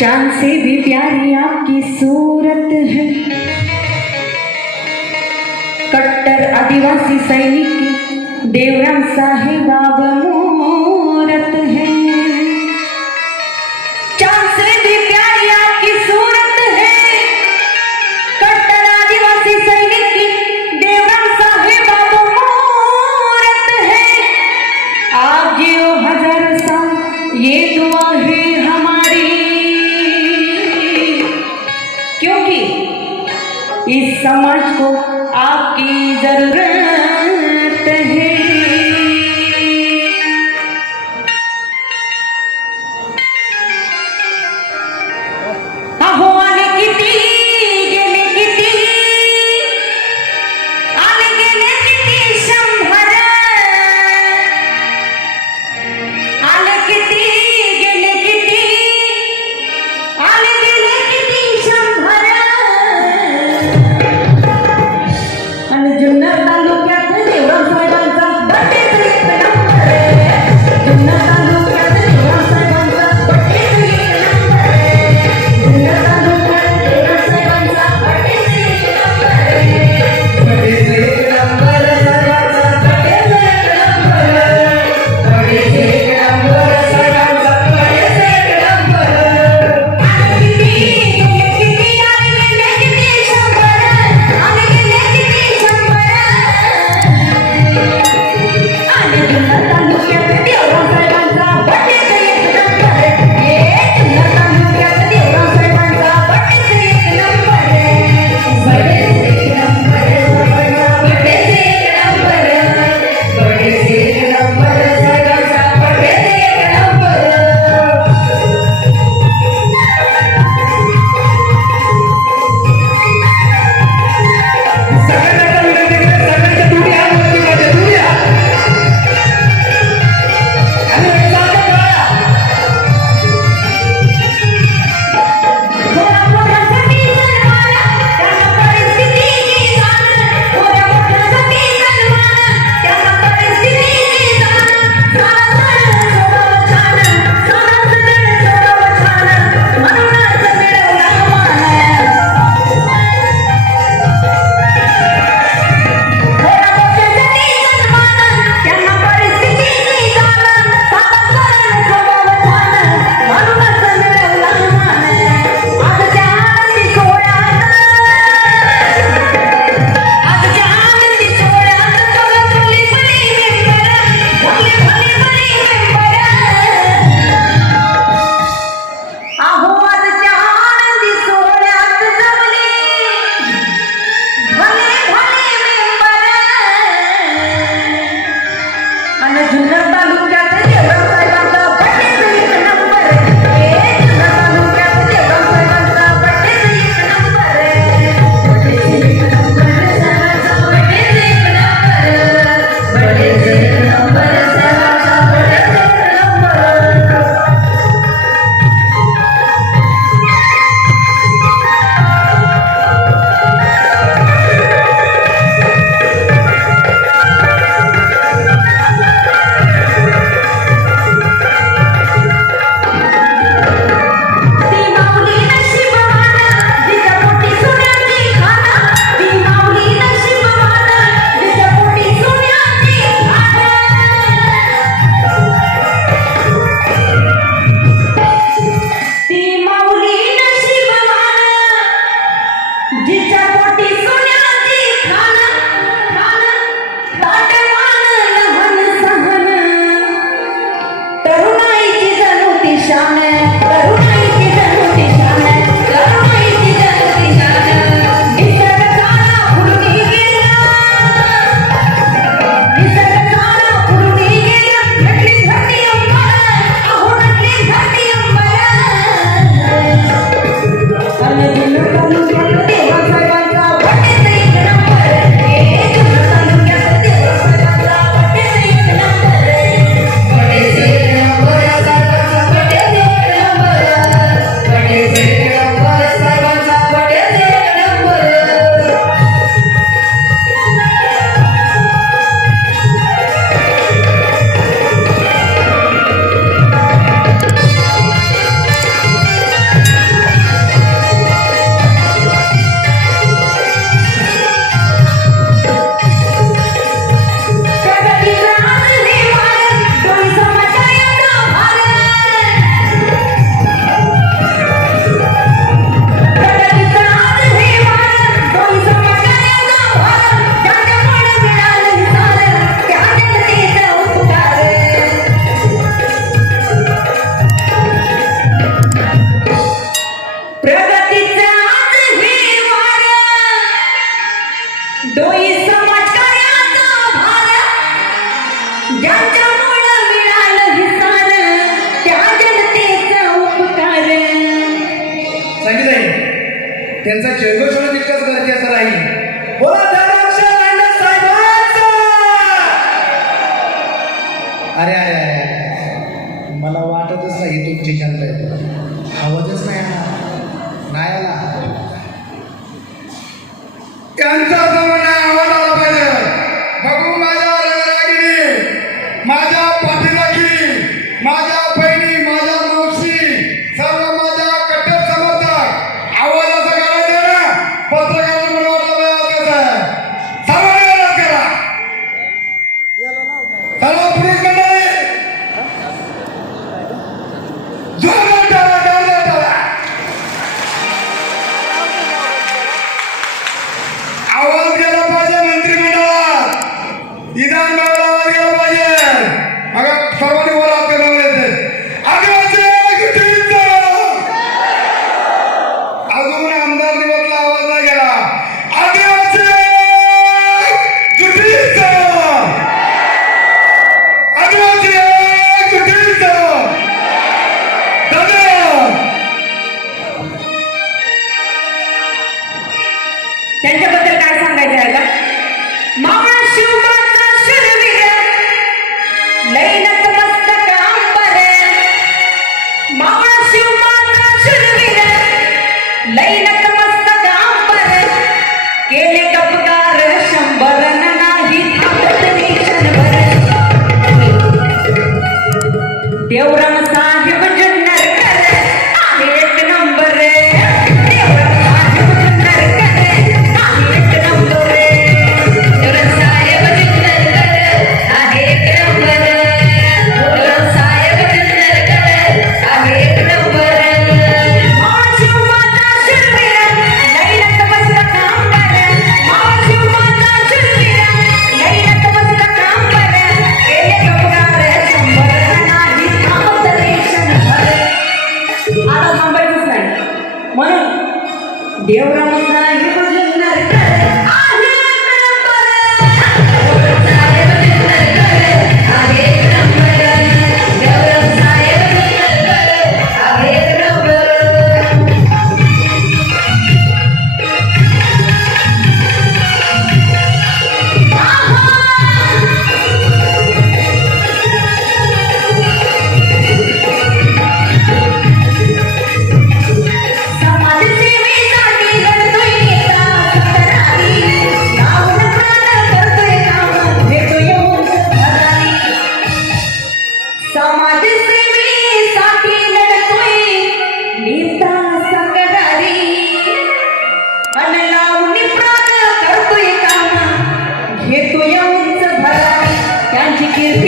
चांद से भी प्यारी आपकी सूरत है। कट्टर आदिवासी सैनिक देवराम साहेब बाबा shaman. गरजेची नाही. त्यांचा चैवसण तितकाच गरजेचा अरे अरे अरे मला वाटतच नाही छंद आवाजच नाही आला. नाही आला. त्यांचा आवाज आला पाहिजे. बघू माझ्या माझ्या पाठीला माझ्या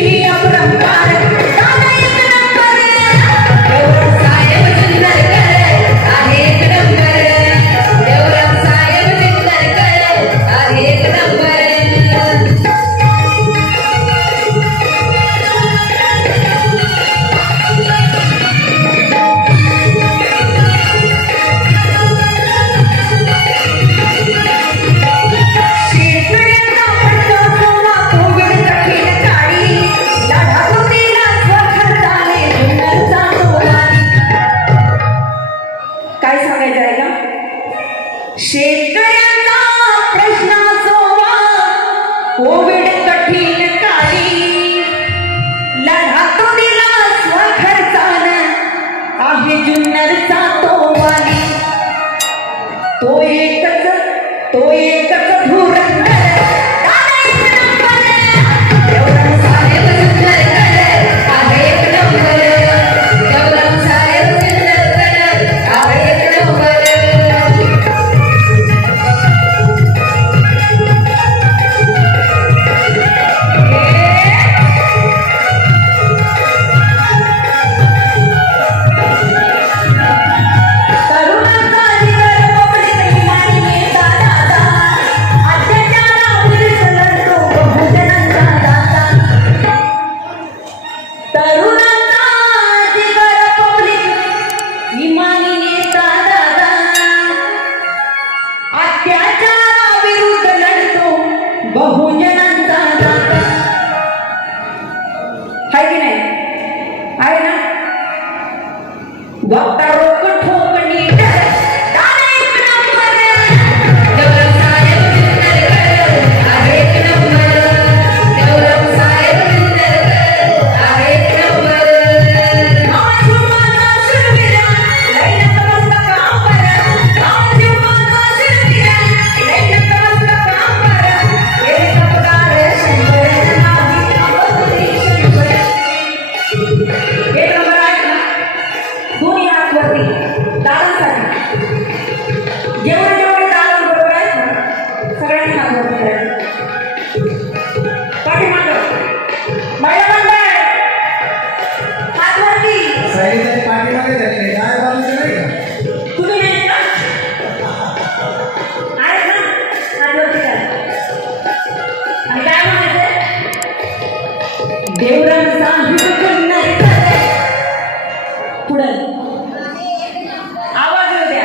भी अपना प्यार देवरांचा नाही पुढे. आवाज द्या.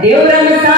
देवरांचा